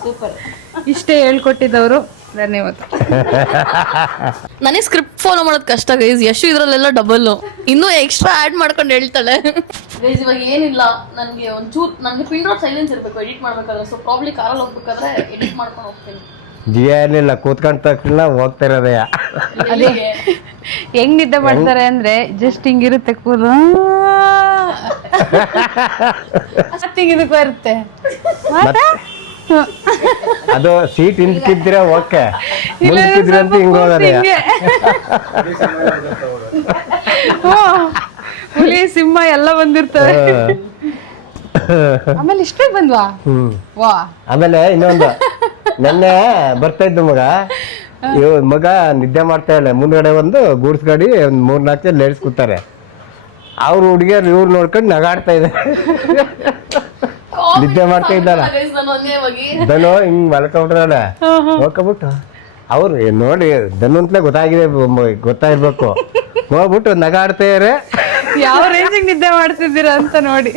ಸೂಪರ್. ಇಷ್ಟೇ ಹೇಳ್ಕೊಟ್ಟಿದ್ದವರು, ಧನ್ಯವಾದ. ನನಗೆ ಸ್ಕ್ರಿಪ್ಟ್ ಫಾಲೋ ಮಾಡೋದು ಕಷ್ಟ ಗೈಸ್. ಯಶು ಇದ್ರಲ್ಲೆಲ್ಲ ಡಬಲ್ ಇನ್ನೂ ಎಕ್ಸ್ಟ್ರಾ ಆಡ್ ಮಾಡ್ಕೊಂಡು ಹೇಳ್ತಾಳೆ. ಗೈಸ್ ಇವಾಗ ಏನಿಲ್ಲ, ನನಗೆ ಒಂಚೂರು ನನಗೆ ಪಿನ್ ಡ್ರಾಪ್ ಸೈಲೆನ್ಸ್ ಇರಬೇಕು ಎಡಿಟ್ ಮಾಡ್ಬೇಕಾದ್ರೆ. ಸೊ ಪ್ರಾಬ್ಲಿ ಕಾರಲ್ಲಿ ಹೋಗ್ಬೇಕಾದ್ರೆ ಎಡಿಟ್ ಮಾಡ್ಕೊಂಡು ಹೋಗ್ತೀನಿ. ಏನಿಲ್ಲ, ಕೂತ್ಕೊಂಡ ತಕ್ಷಣ ಹೋಗ್ತಾ ಇರೋದೇ. ಹೆಂಗ್ ನಿದ್ದೆ ಮಾಡ್ತಾರೆ ಅಂದ್ರೆ ಜಸ್ಟ್ ಹಿಂಗಿರುತ್ತೆ ಕೂರು, ಇದಕ್ಕೆ ಬರುತ್ತೆ. ಅದು ಸೀಟ್ ಹಿಂದ್ಕಿದ್ರೆ ಓಕೆ, ಮುಂದ್ಕಿದ್ರೆ ಅಂತ ಹಿಂಗ ಹೋಗೋದೇ. ಹುಲಿ ಸಿಂಹ ಎಲ್ಲ ಬಂದಿರ್ತವೆ. ಆಮೇಲೆ ಇಷ್ಟೇ ಬಂದ್ವಾ? ವಾ. ಆಮೇಲೆ ಇನ್ನೊಂದು, ನೆನ್ನೆ ಬರ್ತಾ ಇದ್ದು ಮಗ, ಇವ್ ಮಗ ನಿದ್ದೆ ಮಾಡ್ತಾ ಇಲ್ಲ, ಮುಂದ್ಗಡೆ ಒಂದು ಗೂಡ್ಸ್ ಗಾಡಿ ಒಂದ್ 3-4 ಜನ ಲೇಡೀಸ್ ಕೂತಾರೆ. ಅವ್ರು ಹುಡುಗಿಯರು ಇವ್ರು ನೋಡ್ಕೊಂಡು ನಗಾಡ್ತಾ ಇದ್ದಾರೆ. ನಿದ್ದೆ ಮಾಡ್ತಾ ಇದ್ದಾರ ಧನು ಹಿಂಗ್ ಮಲ್ಕೊಂಡ್ರಲ್ಲ, ನೋಡ್ಕೊಬಿಟ್ಟು ಅವ್ರು ನೋಡಿ ಧನು ಅಂತಲೇ ಗೊತ್ತಾಗಿರ್ಬೇಕು, ನೋಡ್ಬಿಟ್ಟು ನಗಾಡ್ತಾ ಇದಾರೆ. ಯಾವ ರೇಂಜಿಗೆ ನಿದ್ದೆ ಮಾಡ್ತಿದ್ದೀರಾ ಅಂತ ನೋಡಿ.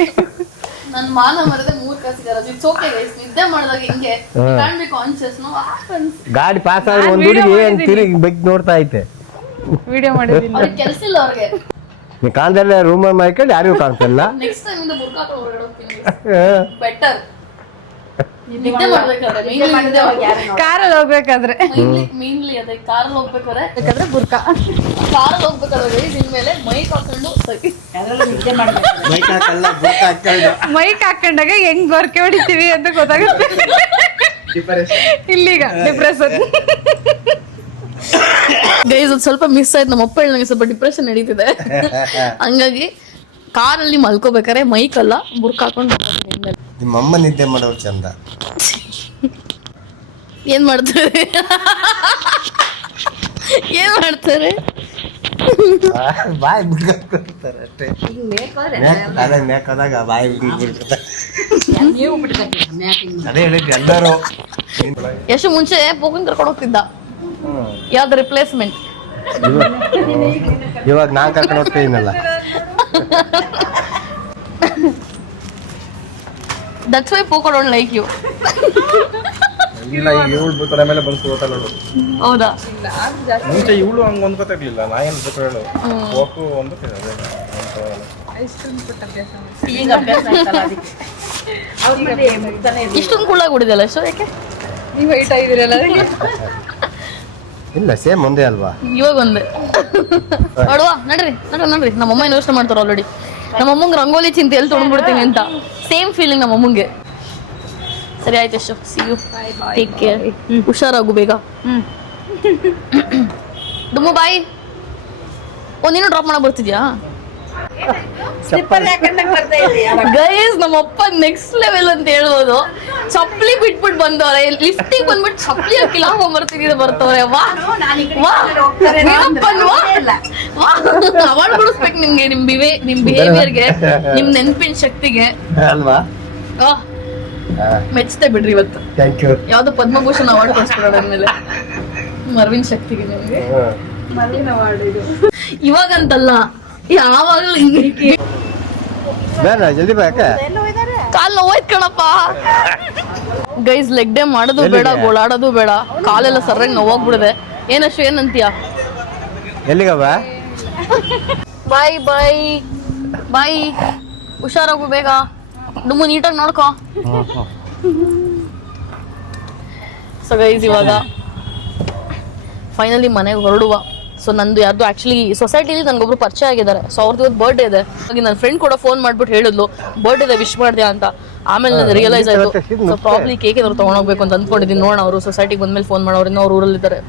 ನನ್ ಮಾನ ಮರದೆ 3 ಕಾಸಿಗಾರ ಇಟ್ಸ್ ಓಕೆ ಗೈಸ್. ನಿದ್ದೆ ಮಾಡಿದಾಗ ಹಿಂಗೆ can be conscious no happens. ಗಾಡಿ ಪಾಸ್ ಆದ್ರೆ ಒಂದ್ ಹುಡುಗಿ ಏನ್ ತಿರುಗಿ ಬೈಕ್ ನೋಡ್ತಾ ಐತೆ. ವಿಡಿಯೋ ಮಾಡಿದ್ದೀನಿ. ಅವ್ರಿಗೆ ಕೆಲಸ ಇಲ್ಲ ಅವ್ರಿಗೆ. ನೀ ಕಾಣ್ದಲ್ಲೇ ರೂಮ್ ಮಾಡ್ಕೊಂಡು ಯಾರಿಗೂ ಕಾಣ್ತಿಲ್ಲ. ನೆಕ್ಸ್ಟ್ ಟೈಮ್ ಇಂದ ಬುರ್ಕಾ ಹಾಕೊಂಡು ಹೊರಗಡೆ ಹೋಗ್ತೀನಿ. ಬೆಟರ್ ನಿದ್ದೆ ಮಾಡ್ಬೇಕಾದ್ರೆ ಕಾರಲ್ಲಿ ಹೋಗ್ಬೇಕಾದ್ರೆ ಮೇನ್ಲಿ ಅದೇ ಕಾರಲ್ಲಿ ಹೋಗ್ಬೇಕಾದ್ರೆ ಬುರ್ಕಾ ಕಾರಲ್ಲಿ ಹೋಗ್ಬೇಕಾದ್ರೆ ಇದ್ರ ಮೇಲೆ ಮೈಕ್ ಹಾಕೊಂಡು ಸರಿ ನಿದ್ದೆ ಮಾಡ್ಬೇಕು. ಮೈಕ್ ಹಾಕೊಂಡಾಗ ಹೆಂಗ್ ಗೊರಕೆ ಹೊಡಿತೀವಿ ಅಂತ ಗೊತ್ತಾಗುತ್ತೆ. ಇಲ್ಲಿಗ ಡಿಪ್ರೆಷನ್. ಗೈಸ್ ಅದು ಸ್ವಲ್ಪ ಮಿಸ್ ಆಯ್ತು. ನಮ್ಮ ಅಪ್ಪ ನಂಗೆ ಸ್ವಲ್ಪ ಡಿಪ್ರೆಷನ್ ನಡೀತಿದೆ, ಹಂಗಾಗಿ ಕಾರಲ್ಲಿ ಮಲ್ಕೋಬೇಕಾರೆ ಮೈಕ್ ಅಲ್ಲ ಬುರ್ಕ ಹಾಕೊಂಡು ನಿಮ್ಮಮ್ಮ ನಿದ್ದೆ ಮಾಡೋರು ಚಂದ. ಏನ್ ಮಾಡ್ತಾರೆ ಬಾಯಿ ಬಿಡ್ಕೊತಾರೆ ಅಷ್ಟೇ. ತಲೆ ಮೇಕದಾಗ ಬಾಯಿ ಬಿಡ್ಬಿಡ್ತಾರೆ. ನೀವು ಬಿಟ್ಕೊತೀವಿ ಮ್ಯಾಕಿಂಗ್. ಅದೇ ಹೇಳಿದ್ದು ಎಲ್ಲರೂ. ಎಷ್ಟು ಮುಂಚೆ ಪೋಕನ್ ಕರ್ಕೊಂಡು ಹೋಗ್ತಿದ್ದ, ಯಾವ್ದು ರಿಪ್ಲೇಸ್ಮೆಂಟ್. ಇವಾಗ ನಾನ್ ಕರ್ಕೊಂಡು ಹೋಗ್ತೀನಲ್ಲ. That's why Poco don't like you. ಇಲ್ಲ, ಈಗ ಇವಳು ಬೇಕಾದ್ರೆ ಮೇಲೆ ಬಂದು ಗೊತ್ತಲ್ಲ ನೋಡು. ಹೌದಾ? ಮುಂಚೆ ಇವಳು ಹಂಗೆ ಹೊಂದ್ಕೊತಾ ಇರ್ಲಿಲ್ಲ, ನಾ ಏನು ಬೇಕು ಹೇಳು. ಹೋಗು ಒಂದು ಈಗ ಅಭ್ಯಾಸ ಆಯ್ತಲ್ಲ ಅದಕ್ಕೆ. ಅವ್ರಿಗೆ ಮುಗ್ತಾನೆ ಇರ್ಲಿ. ಇಷ್ಟೊಂದು ಕುಳ್ಳಾಗಿ ಹೊಡಿದಲ್ಲ ಎಷ್ಟು ಯಾಕೆ? ನೀವು ಹೈಟ್ ಆಗಿದ್ದೀರಲ್ಲ ಅದಕ್ಕೆ. ಇಲ್ಲ ಸೇಮ್ ಒಂದೇ ಅಲ್ವಾ? ಇವಾಗ ಒಂದೇ ನೋಡುವ. ನಡ್ರಿ ನಮ್ಮಮ್ಮ ಏನು ಯೋಚನೆ ಮಾಡ್ತಾರ ಆಲ್ರೆಡಿ. ನಮ್ಮಮ್ಮಂಗೆ ರಂಗೋಲಿ ಚಿಂತೆ ಎಲ್ಲಿ ತೊಗೊಂಡ್ಬಿಡ್ತೀನಿ ಅಂತ ಸೇಮ್ ಫೀಲಿಂಗ್ ನಮ್ಮಮ್ಮಂಗೆ. ಸರಿ ಆಯ್ತು ಎಷ್ಟು. ಸಿ ಯು, ಟೇಕ್ ಕೇರ್, ಹುಷಾರಾಗು ಬೇಗ. ಡುಮ್ಮು ಬಾಯ್. ನೀನು ಡ್ರಾಪ್ ಮಾಡಕ್ ಬರ್ತಿದ್ಯಾ? ಗೈಸ್ ನಮ್ಮಪ್ಪ ನೆಕ್ಸ್ಟ್ ಲೆವೆಲ್ ಅಂತ ಹೇಳ್ಬೋದು. ಚಪ್ಪಲಿ ಬಿಟ್ಬಿಟ್ಟು ಬಂದವ್ರೆ, ಲಿಫ್ಟಿಗೆ ಬಂದ್ಬಿಟ್ಟು ಚಪ್ಪಲಿ ಹಾಕಿ ಹಾಕೊಂಡ್ಬರ್ತಿದ್ದ ಬರ್ತವ್ರೆ. ಅವಾರ್ಡ್ ಕೊಡಿಸ್ಬೇಕು ನಿಮ್ಗೆ, ನಿಮ್ ಬಿಹೇವಿಯರ್ಗೆ, ನಿಮ್ ನೆನ್ಪಿನ ಶಕ್ತಿಗೆ ಅಲ್ವಾ? ಮೆಚ್ಚತೆ ಬಿಡ್ರಿ ಇವತ್ತು. Thank you. ಯಾವ್ದೋ ಪದ್ಮಭೂಷಣ್ ಅವಾರ್ಡ್ ಕೊಡಿಸ್ಬಿಡೋಣ ಆದ್ಮೇಲೆ ಮರ್ವಿನ್ ಶಕ್ತಿಗೆ ನಿಮ್ಗೆ. ಇವಾಗಂತಲ್ಲ, ಯಾವಾಗ್ಲೂ ಹಿಂಗೆ. ಬೇಡ ಜಲ್ದಿ ಬಾಕ. ಕಾಲ್ ನೋವಾಯ್ತು ಕಣಪ್ಪ. ಗೈಸ್ ಲೆಗ್ ಡೇ ಮಾಡೋದು ಬೇಡ, ಗೋಳಾಡೋದು ಬೇಡ, ಕಾಲೆಲ್ಲ ಸರಿಯಾಗಿ ನೋವಾಗ್ಬಿಡಿದೆ. ಏನಷ್ಟು ಏನಂತೀಯ? ಎಲ್ಲಿಗವ? ಬಾಯ್ ಬಾಯ್ ಬಾಯ್, ಹುಷಾರಾಗು ಬೇಗ. ಡುಮ್ಮು ನೀಟಾಗಿ ನೋಡ್ಕೊ. ಸೊ ಗೈಸ್ ಇವಾಗ ಫೈನಲಿ ಮನೆಗೆ ಹೊರಡುವ. ಸೊ ನಂದು ಯಾರ್ದು ಆಕ್ಚುಲಿ ಸೊಸೈಟಿಲಿ ನನ್ಗೊಬ್ರು ಪರಿಚಯ ಆಗಿದ್ದಾರೆ. ಸೊ ಅವ್ರದ್ದು ಇವತ್ತು ಬರ್ಡೇ ಇದೆ. ಹಾಗೆ ನನ್ನ ಫ್ರೆಂಡ್ ಕೂಡ ಫೋನ್ ಮಾಡ್ಬಿಟ್ಟು ಹೇಳಿದ್ಲು ಬರ್ಡೇ ಇದೆ ವಿಶ್ ಮಾಡ್ದ್ಯಾ ಅಂತ. ಆಮೇಲೆ ನನಗೆ ರಿಯಲೈಸ್ ಆಯ್ತು ಸೊ ಪ್ರಾಬ್ಲಿ ಕೇಕ್ ಏನಾದ್ರು ತೊಗೊಂಡೋಗ್ಬೇಕು ಅಂತ ಅಂದ್ಕೊಂಡಿದ್ದೀನಿ. ನೋಡೋಣ, ಅವರು ಸೊಸೈಟಿಗೆ ಬಂದ್ಮೇಲೆ ಫೋನ್ ಮಾಡೋರು, ಇನ್ನೂ ಅವ್ರ ಊರಲ್ಲಿದ್ದಾರೆ.